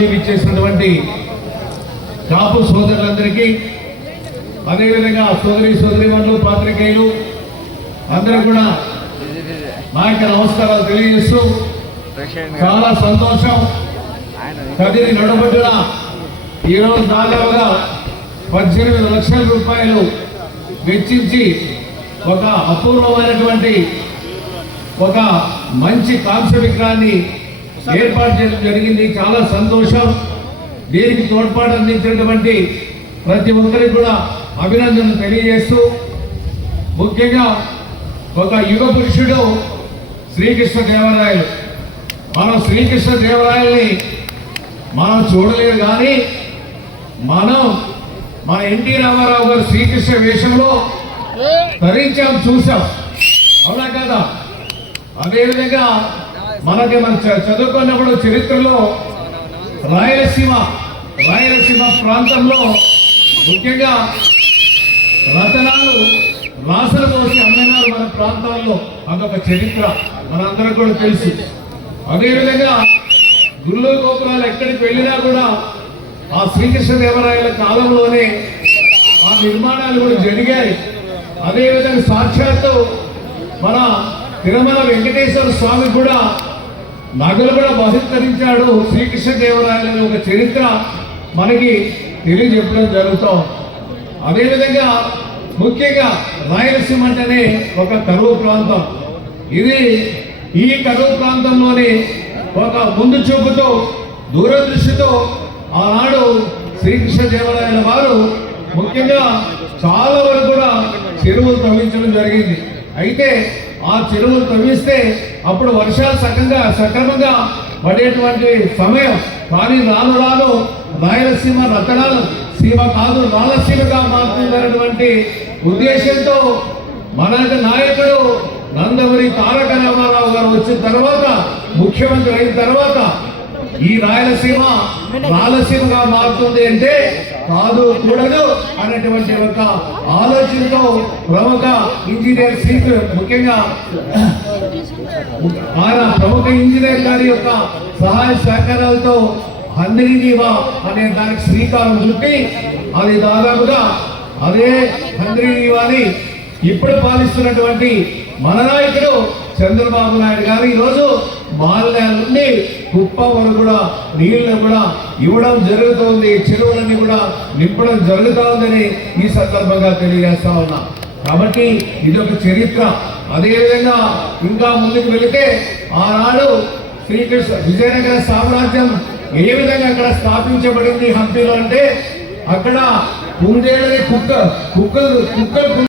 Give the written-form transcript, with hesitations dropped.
నుండి విచ్చేసినటువంటి కాపు సోదరులందరికీ అదేవిధంగా సోదరిమణులు పాత్రికేయులు అందరూ కూడా నా యొక్క నమస్కారాలు తెలియజేస్తూ చాలా సంతోషం. కదిరి నడుబొడ్డున ఈరోజు దాదాపుగా 18 లక్షల రూపాయలు వెచ్చించి ఒక అపూర్వమైనటువంటి ఒక మంచి కాంస్య విగ్రహాన్ని ఏర్పాటు చేయడం జరిగింది. చాలా సంతోషం. దీనికి తోడ్పాటు అందించినటువంటి ప్రతి ఒక్కరికి కూడా అభినందనలు తెలియజేస్తూ, ముఖ్యంగా ఒక యుగ పురుషుడు శ్రీకృష్ణదేవరాయలు. మనం శ్రీకృష్ణదేవరాయల్ని మనం చూడలేదు, కానీ మన ఎన్టీ రామారావు గారు శ్రీకృష్ణ వేషంలో ధరించాం, చూసాం. అవునా కదా? అదేవిధంగా మన చదువుకున్నప్పుడు చరిత్రలో రాయలసీమ ప్రాంతంలో ముఖ్యంగా రతనాలు రాసలు పోసి అమ్మినారు మన ప్రాంతాల్లో. అదొక చరిత్ర మనందరం కూడా తెలుసు. అదేవిధంగా గుళ్ళు గోపురాలు ఎక్కడికి వెళ్ళినా కూడా ఆ శ్రీకృష్ణదేవరాయల కాలంలోనే ఆ నిర్మాణాలు కూడా జరిగాయి. అదేవిధంగా సాక్షాత్తు మన తిరుమల వెంకటేశ్వర స్వామి కూడా నగలు కూడా బహిష్కరించాడు. శ్రీకృష్ణదేవరాయల ఒక చరిత్ర మనకి తెలియజెప్పడం జరుగుతాం. అదేవిధంగా ముఖ్యంగా రాయలసీమ అంటేనే ఒక కరువు ప్రాంతం. ఈ కరువు ప్రాంతంలోనే ఒక ముందు చూపుతో దూరదృష్టితో ఆనాడు శ్రీకృష్ణదేవరాయల వారు ముఖ్యంగా చాలా వరకు కూడా చెరువులు తవ్వించడం జరిగింది. అయితే ఆ చెరువులు తవ్విస్తే అప్పుడు వర్షాలు సక్రమంగా పడేటువంటి సమయం. కానీ రాను రాను రాయలసీమ రతనాల సీమ కాదు, రాయలసీమగా మారుతుందన్నటువంటి ఉద్దేశంతో మన నాయకుడు నందమూరి తారక రామారావు గారు వచ్చిన తర్వాత, ముఖ్యమంత్రి అయిన తర్వాత ఈ రాయలసీమగా మారుతుంది అంటే కాదు, కూడదు అనేటువంటి ఒక ఆలోచనతో ప్రముఖ ఇంజనీర్ ముఖ్యంగా ప్రముఖ ఇంజనీర్ గారి యొక్క సహాయ సహకారాలతో హంద్రీనీవా అనే దానికి శ్రీకారం చుట్టి అది దాదాపుగా అదే హంద్రీనీవాని ఇప్పుడు పాలిస్తున్నటువంటి మన నాయకుడు చంద్రబాబు నాయుడు గారు ఈరోజు మాల్య నుండి కుప్పం వరకు కూడా నీళ్లను కూడా ఇవ్వడం జరుగుతుంది. చెరువులన్నీ కూడా నింపడం జరుగుతుందని ఈ సందర్భంగా తెలియజేస్తా ఉన్నా. కాబట్టి ఇది ఒక చరిత్ర. అదేవిధంగా ఇంకా ముందుకు వెళితే ఆనాడు విజయనగర సామ్రాజ్యం ఏ విధంగా అక్కడ స్థాపించబడింది హంపీలో అంటే, అక్కడ కుందేళ్ళని కుక్కలు